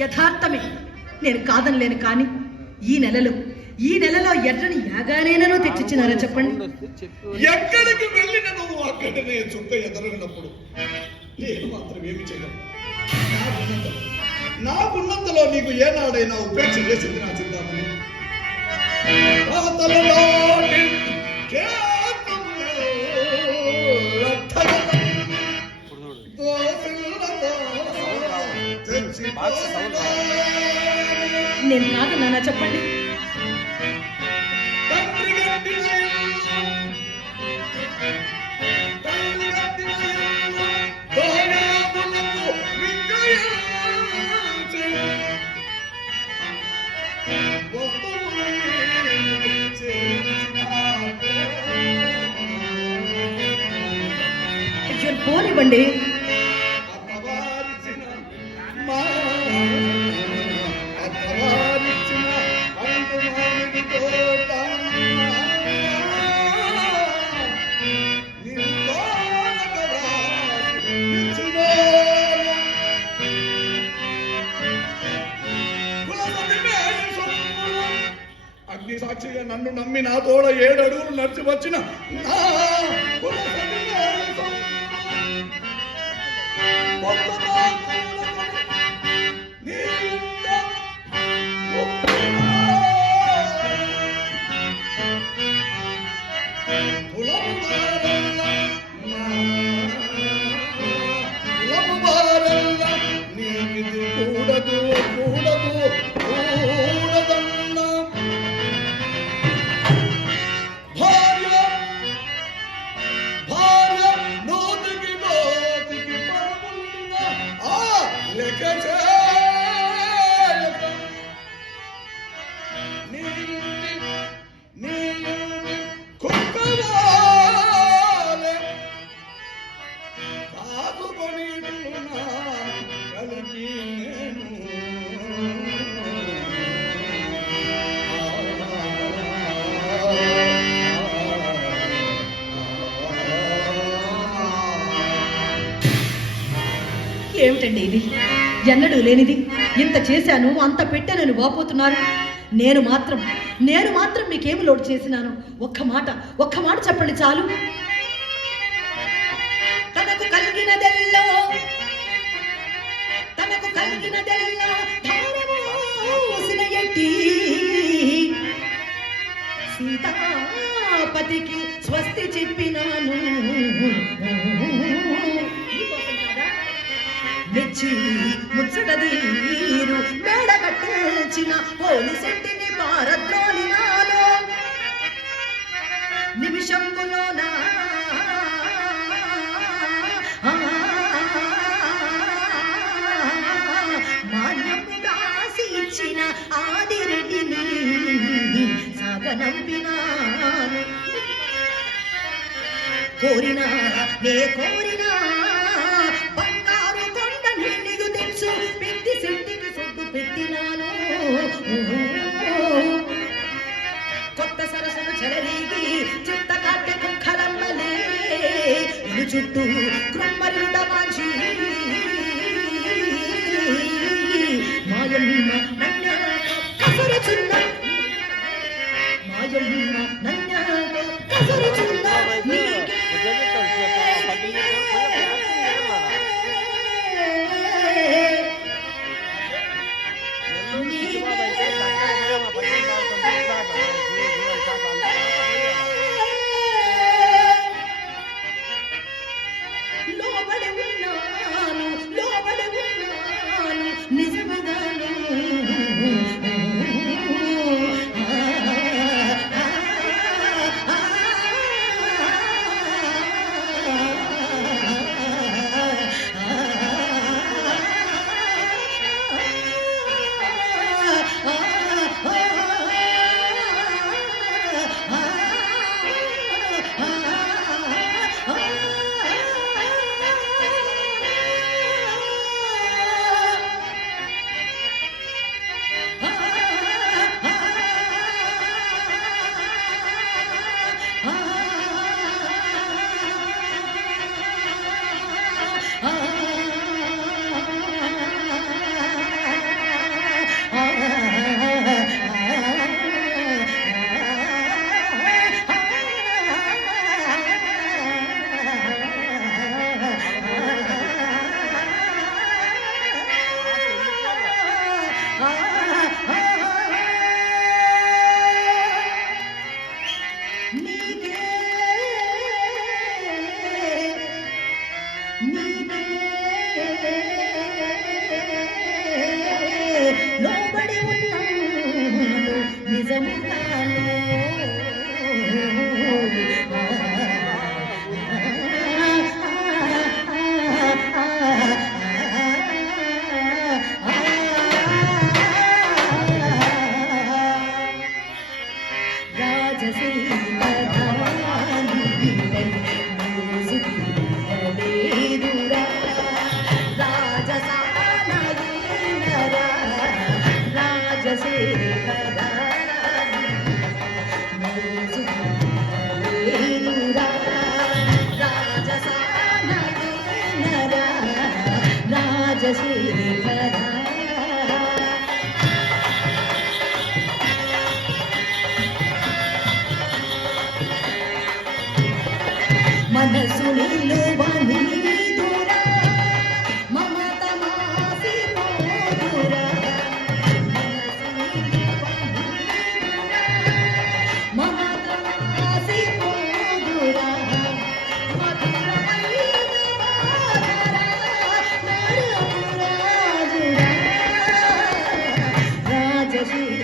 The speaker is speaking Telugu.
యథార్థమే, నేను కాదనలేను. కానీ ఈ నెలలో ఎర్రని యాగానేనో తెచ్చిచ్చినారా చెప్పండి. ఎక్కడికి వెళ్ళిన నువ్వు అక్కడనే చుక్క ఎదరగినప్పుడు నేను మాత్రం ఏమి చేయను. నాకున్నంతలో నీకు ఏనాడైనా ఉపేక్ష చేసింది నా చింతామణి. నేను కాదన్నానా చెప్పండి. పోనివ్వండి. అగ్ని సాక్షిగా నన్ను నమ్మి నా తోడ 7 అడుగులు నడిచి వచ్చిన ఏమిటండి ఇది? ఎన్నడూ లేనిది. ఇంత చేశాను, అంత పెట్టానని వాపోతున్నారు. నేను మాత్రం మీకేమి లోటు చేసినాను? ఒక్క మాట చెప్పండి చాలు. తనకు కలిగినదెల్లో ధారమోసిన ఎట్టి సీతాపతికి స్వస్తి చెప్పినాను. మెచ్చి ముచ్చటదీరు మేడగట్టించిన పోలీసెట్టిని పారద్రోలినాలో నిమిషంబులోనా మాన్యము రాసి ఇచ్చిన ఆదిరెడ్డిని సాగనంపినాను. కోరినా పెట్టి సెట్టికి సొడ్డు పెట్టినాను. కొత్త సరస్సును చెలరీగి చిత్త కాట్య కుక్కలమ్మలే ఇరు చుట్టూ కృమ్మరుడ వాంచి మాయమ్మ నన్యాతో కసరుచున్న నిజముగాను రాజశేఖరా మనసు నిలువనీదురా మమత మాసిపోదురా మనసు నిలువనీదురా మమత మాసిపోదురా మధురమైన మాధురా నరపురాజురా రాజశేఖర